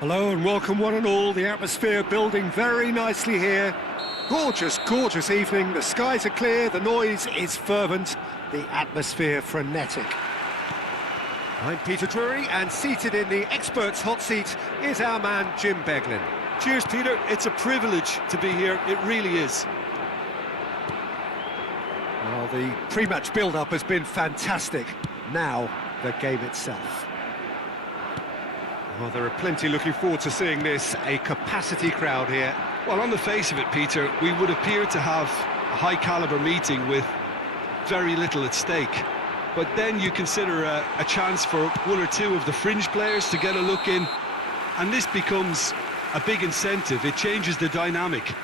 Hello and welcome one and all. The atmosphere building very nicely here. Gorgeous, gorgeous evening. The skies are clear, the noise is fervent, the atmosphere frenetic. I'm Peter Drury, and seated in the experts' hot seat is our man Jim Beglin. Cheers, Peter. It's a privilege to be here. It really is. Well, the pre-match build-up has been fantastic. Now, the game itself. Well, there are plenty looking forward to seeing this. A capacity crowd here. Well, on the face of it, Peter, we would appear to have a high-caliber meeting with very little at stake. But then you consider a chance for one or two of the fringe players to get a look in, and this becomes a big incentive. It changes the dynamic.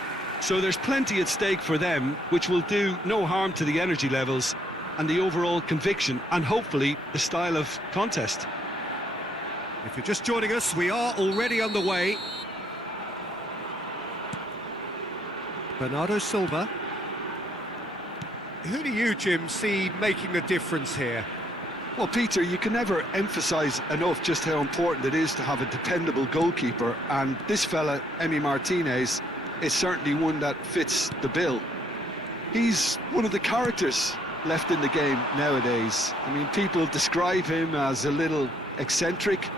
So there's plenty at stake for them, which will do no harm to the energy levels and the overall conviction, and hopefully the style of contest. If you're just joining us, we are already on the way. Bernardo Silva. Who do you, Jim, see making the difference here? Well, Peter, you can never emphasise enough just how important it is to have a dependable goalkeeper, and this fella, Emi Martinez, is certainly one that fits the bill. He's one of the characters left in the game nowadays. I mean, people describe him as a little eccentric,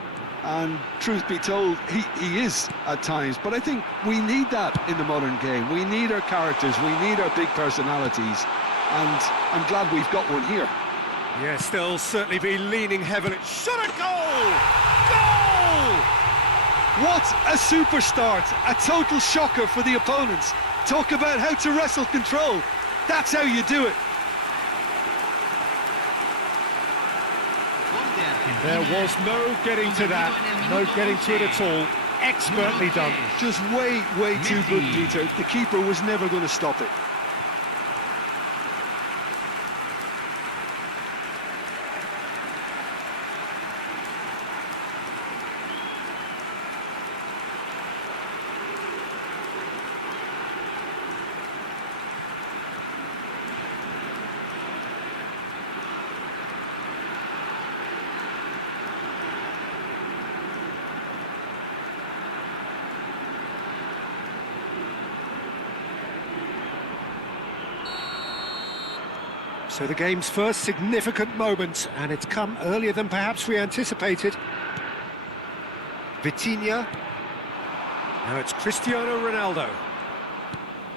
and truth be told, he is at times, but I think we need that in the modern game. We need our characters, we need our big personalities, and I'm glad we've got one here. Yes, they'll certainly be leaning heavily. Shot a goal! Goal! What a super start, a total shocker for the opponents. Talk about how to wrestle control. That's how you do it. There was no getting to that, no getting to it at all. Expertly done. Just way too good, Peter. The keeper was never going to stop it. So the game's first significant moment, and it's come earlier than perhaps we anticipated. Vitinha. Now it's Cristiano Ronaldo.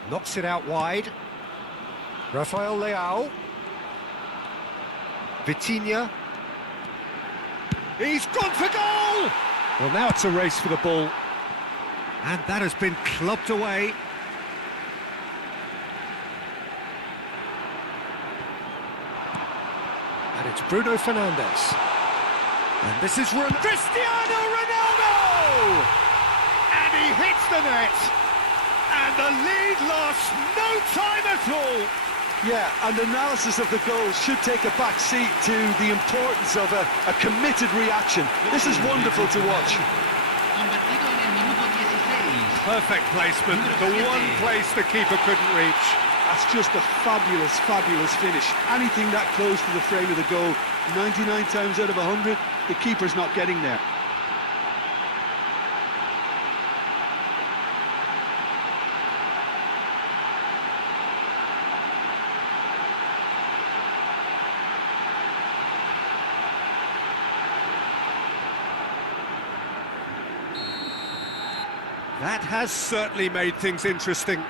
Knocks it out wide. Rafael Leao. Vitinha. He's gone for goal! Well, now it's a race for the ball. And that has been clubbed away. And it's Bruno Fernandes. And this is Cristiano Ronaldo! And he hits the net! And the lead lasts no time at all! Yeah, and analysis of the goal should take a back seat to the importance of a committed reaction. This is wonderful to watch. Perfect placement, the one place the keeper couldn't reach. That's just a fabulous finish. Anything that close to the frame of the goal, 99 times out of 100, the keeper's not getting there. That has certainly made things interesting.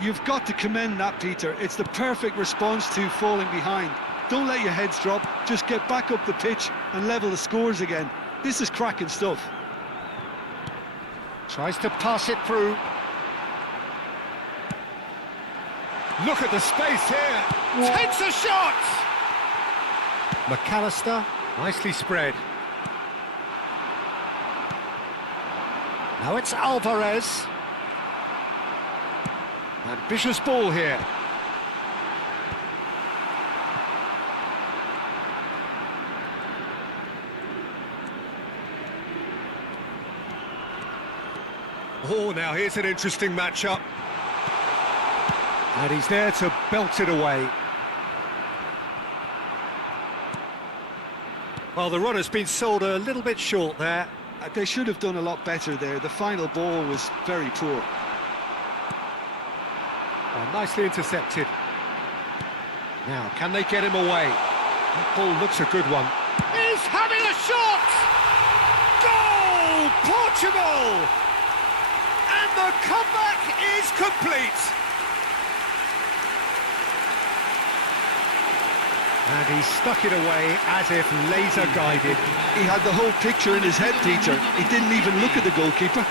You've got to commend that, Peter. It's the perfect response to falling behind. Don't let your heads drop, just get back up the pitch and level the scores again. This is cracking stuff. Tries to pass it through. Look at the space here. Whoa. Takes a shot! McAllister, nicely spread. Now it's Alvarez. Ambitious ball here. Oh, now here's an interesting matchup. And he's there to belt it away. Well, the run has been sold a little bit short there. They should have done a lot better there. The final ball was very poor. Oh, nicely intercepted. Now, can they get him away? That ball looks a good one. He's having a shot! Goal! Portugal! And the comeback is complete! And he stuck it away as if laser-guided. He had the whole picture in his head, Peter. He didn't even look at the goalkeeper.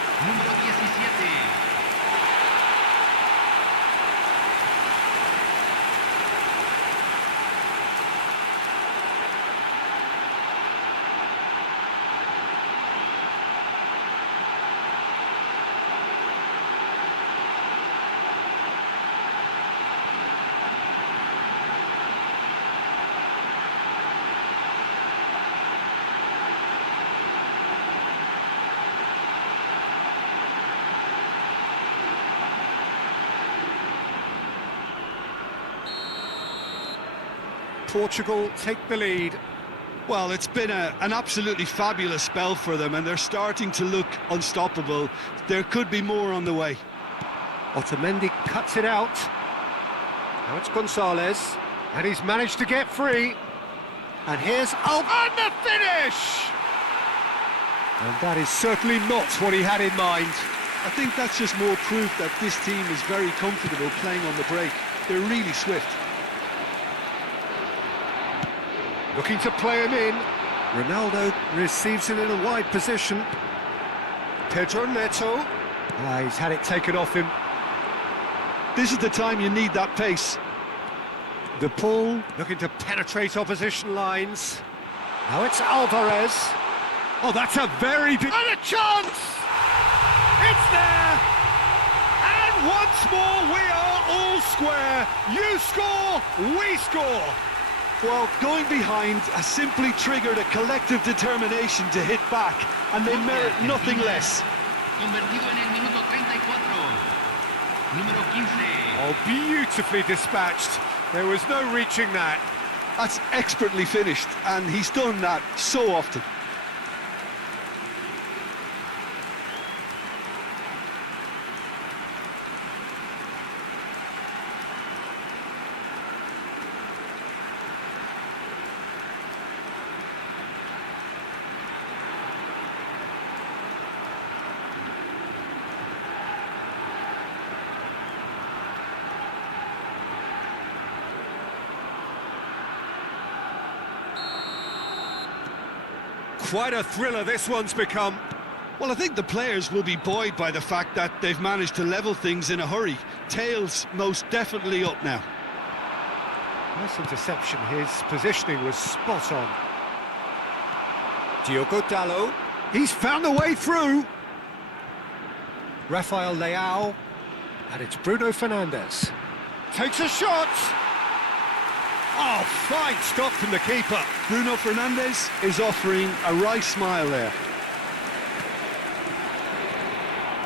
Portugal take the lead. Well, it's been an absolutely fabulous spell for them, and they're starting to look unstoppable. There could be more on the way. Otamendi cuts it out. Now it's Gonzalez, and he's managed to get free. And here's and the finish! And that is certainly not what he had in mind. I think that's just more proof that this team is very comfortable playing on the break. They're really swift. Looking to play him in. Ronaldo receives it in a wide position. Pedro Neto. He's had it taken off him. This is the time you need that pace. De Paul looking to penetrate opposition lines. Now it's Alvarez. Oh, that's a very big... And a chance! It's there! And once more we are all square. You score, we score. Well, going behind has simply triggered a collective determination to hit back, and they merit nothing less. Convertido en el minuto 34. Número 15. Oh, beautifully dispatched. There was no reaching that. That's expertly finished, and he's done that so often. Quite a thriller this one's become. Well, I think the players will be buoyed by the fact that they've managed to level things in a hurry. Tails most definitely up now. Nice interception. His positioning was spot on. Diogo Dalot. He's found a way through. Rafael Leao. And it's Bruno Fernandes. Takes a shot. Oh, fine stop from the keeper. Bruno Fernandes is offering a wry smile there.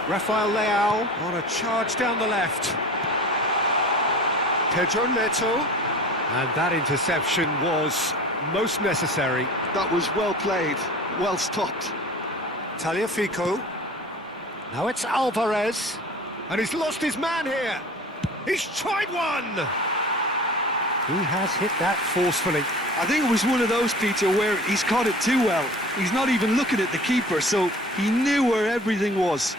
Rafael Leao on a charge down the left. Pedro Neto. And that interception was most necessary. That was well played, well stopped. Tagliafico. Now it's Alvarez. And he's lost his man here. He's tried one. He has hit that forcefully. I think it was one of those, Peter, where he's caught it too well. He's not even looking at the keeper, so he knew where everything was.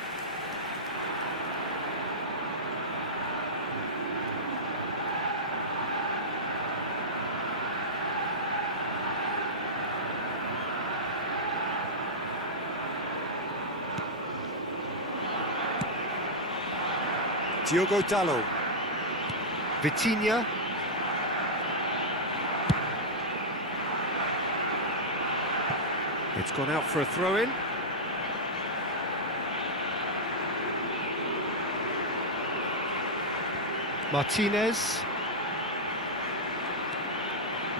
Diogo Dalot. Vitinha. It's gone out for a throw-in. Martinez.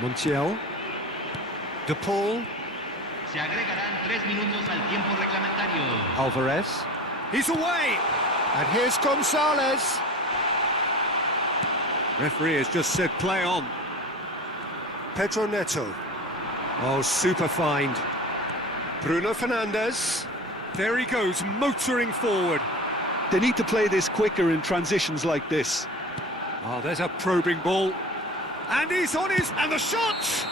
Montiel. De Paul. Se agregarán 3 minutos al tiempo reglamentario. Alvarez. He's away! And here's Gonzalez. Referee has just said play on. Pedro Neto. Oh, super find. Bruno Fernandes. There he goes, motoring forward. They need to play this quicker in transitions like this. Oh, there's a probing ball. And he's on his... And the shot!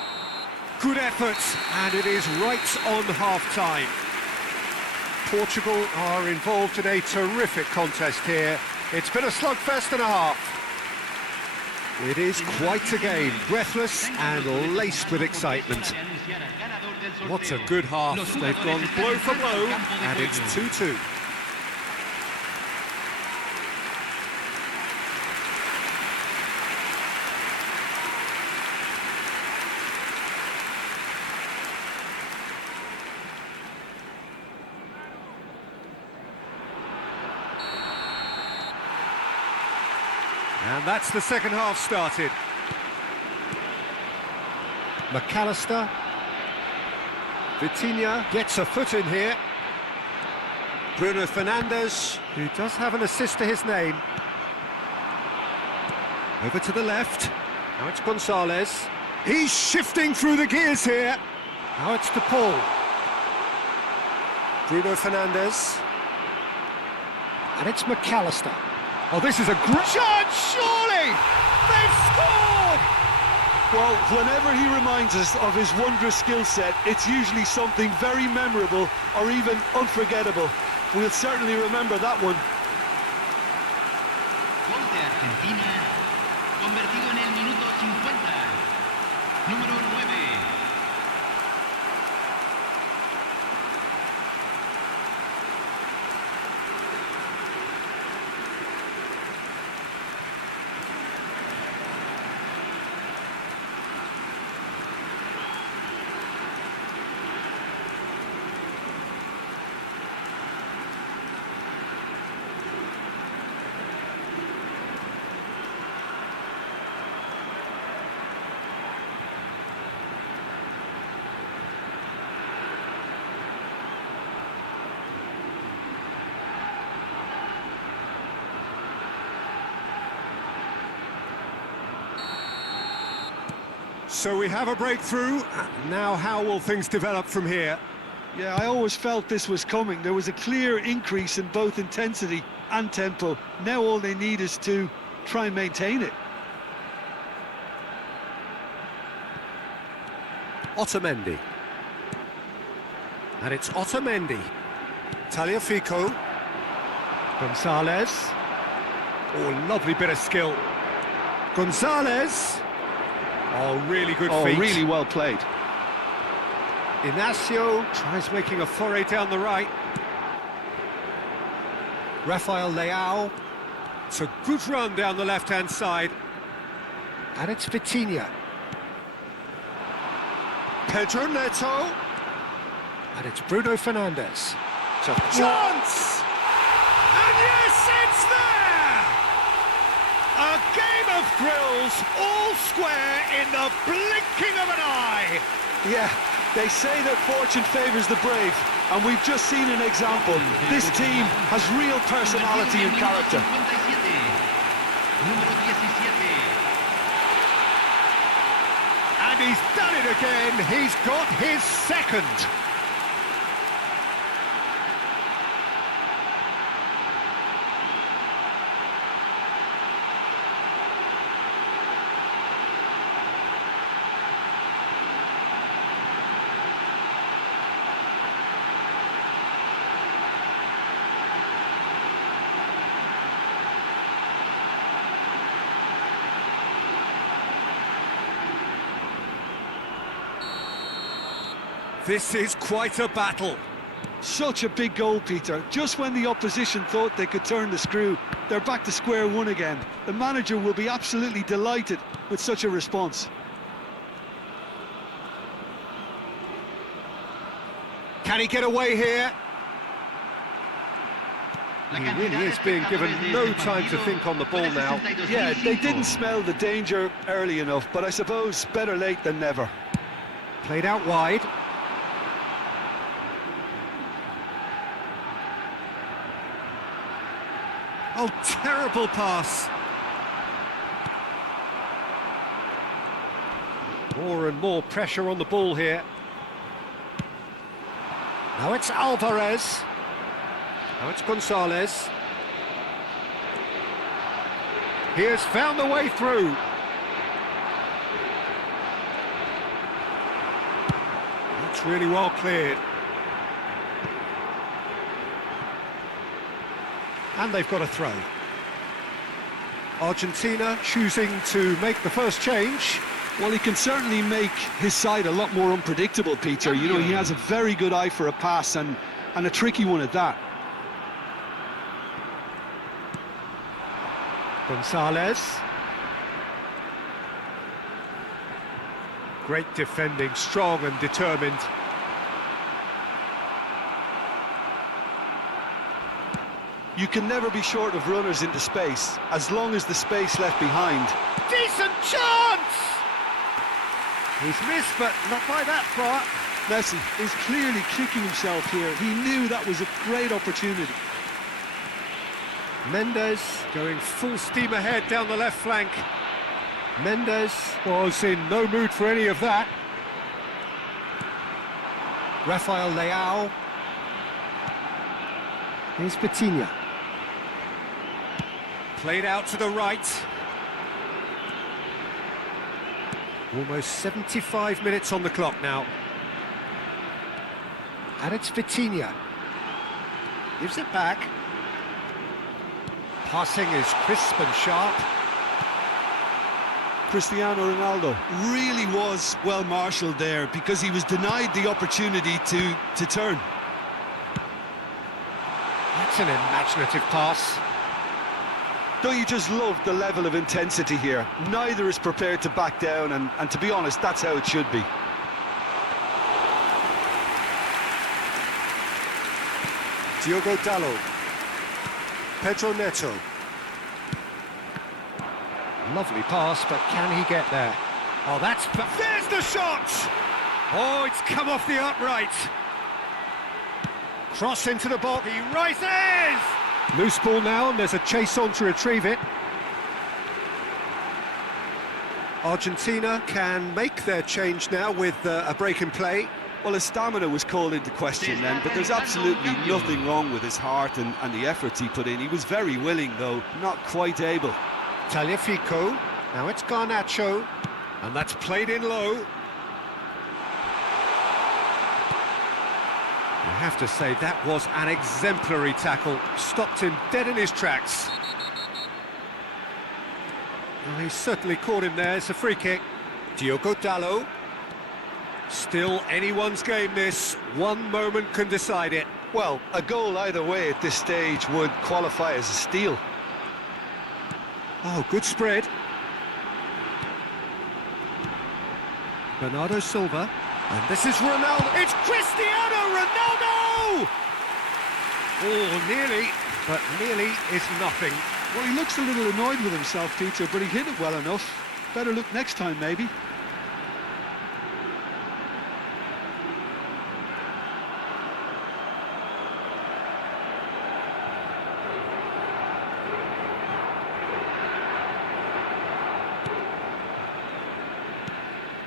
Good effort, and it is right on half-time. Portugal are involved in a terrific contest here. It's been a slugfest and a half. It is quite a game, breathless and laced with excitement. What a good half. They've gone blow for blow, and it's 2-2. And that's the second half started. McAllister. Vitinha gets a foot in here. Bruno Fernandes, who does have an assist to his name. Over to the left. Now it's Gonzalez. He's shifting through the gears here. Now it's to Paul. Bruno Fernandes. And it's McAllister. Oh, this is a great shot, surely! They've scored! Well, whenever he reminds us of his wondrous skill set, it's usually something very memorable or even unforgettable. We'll certainly remember that one. Gol de Argentina, convertido en el minuto 50. Número 9. So we have a breakthrough. Now how will things develop from here? Yeah, I always felt this was coming. There was a clear increase in both intensity and tempo. Now all they need is to try and maintain it. Otamendi. And it's Otamendi. Tagliafico. Gonzalez. Oh, lovely bit of skill. Gonzalez. Oh, really good feet. Oh, really well played. Inacio tries making a foray down the right. Rafael Leao. It's a good run down the left-hand side. And it's Vitinha. Pedro Neto. And it's Bruno Fernandes. It's a chance! And yes, it's there! A game of thrills, all square in the blinking of an eye. Yeah, they say that fortune favours the brave, and we've just seen an example. This team has real personality and character. Número 17. And he's done it again. He's got his second. This is quite a battle. Such a big goal, Peter. Just when the opposition thought they could turn the screw, they're back to square one again. The manager will be absolutely delighted with such a response. Can he get away here? He really is being given no time to think on the ball now. Yeah, they didn't smell the danger early enough, but I suppose better late than never. Played out wide. Oh, terrible pass. More and more pressure on the ball here. Now it's Alvarez. Now it's Gonzalez. He has found the way through. That's really well cleared. And they've got a throw. Argentina choosing to make the first change. Well, he can certainly make his side a lot more unpredictable, Peter. You know, he has a very good eye for a pass and a tricky one at that. Gonzalez. Great defending, strong and determined. You can never be short of runners into space, as long as the space left behind. Decent chance! He's missed, but not by that far. Messi is clearly kicking himself here. He knew that was a great opportunity. Mendes going full steam ahead down the left flank. Mendes was in no mood for any of that. Rafael Leao. Here's Vitinha. Played out to the right. Almost 75 minutes on the clock now. And it's Vitinha. Gives it back. Passing is crisp and sharp. Cristiano Ronaldo really was well marshalled there because he was denied the opportunity to turn. That's an imaginative pass. Don't you just love the level of intensity here? Neither is prepared to back down, and to be honest, that's how it should be. Diogo Dalot. Pedro Neto. Lovely pass, but can he get there? Oh, that's... There's the shot! Oh, it's come off the upright. Cross into the box. He rises! Loose ball now, and there's a chase on to retrieve it. Argentina can make their change now with a break in play. Well, his stamina was called into question then, but there's absolutely nothing wrong with his heart and the efforts he put in. He was very willing, though, not quite able. Tagliafico, now it's Garnacho, and that's played in low. You have to say that was an exemplary tackle, stopped him dead in his tracks. Well, he certainly caught him there. It's a free kick. Diogo Dalot. Still anyone's game this, one moment can decide it. Well, a goal either way at this stage would qualify as a steal. Oh, good spread. Bernardo Silva. And this is Ronaldo. It's Cristiano Ronaldo! Oh, nearly, but nearly is nothing. Well, he looks a little annoyed with himself, Peter, but he hit it well enough. Better look next time, maybe.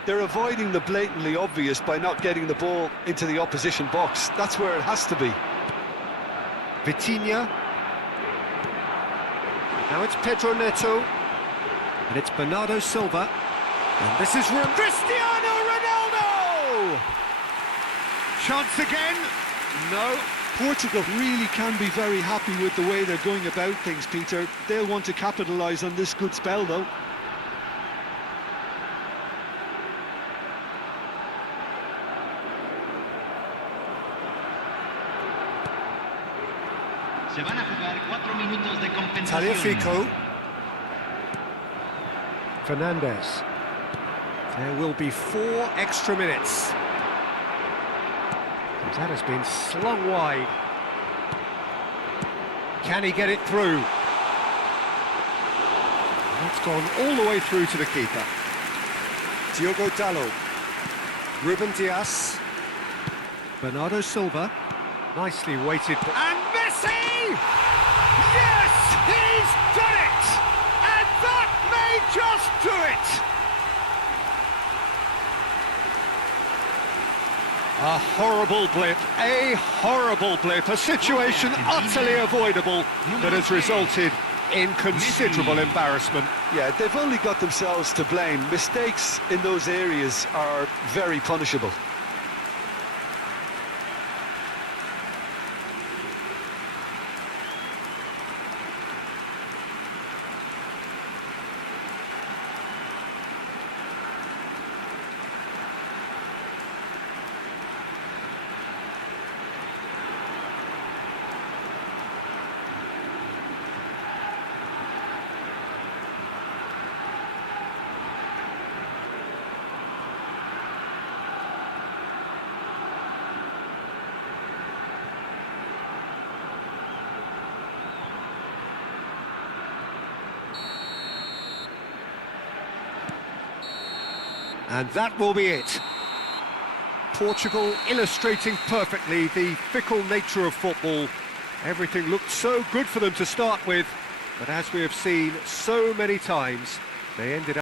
They're avoiding the blatantly obvious by not getting the ball into the opposition box. That's where it has to be. Vitinha. Now it's Pedro Neto. And it's Bernardo Silva. And this is Cristiano Ronaldo! Chance again? No. Portugal really can be very happy with the way they're going about things, Peter. They'll want to capitalise on this good spell, though. Se van a jugar 4 minutos de compensación. Tagliafico. Fernandes. There will be 4 extra minutes. That has been slung wide. Can he get it through? It's gone all the way through to the keeper. Diogo Dalot. Ruben Dias. Bernardo Silva. Nicely weighted. And Messi! Yes! He's done it! And that may just do it! A horrible blip, a situation utterly avoidable that has resulted in considerable embarrassment. Yeah, they've only got themselves to blame. Mistakes in those areas are very punishable. And that will be it. Portugal illustrating perfectly the fickle nature of football. Everything looked so good for them to start with, but as we have seen so many times, they ended up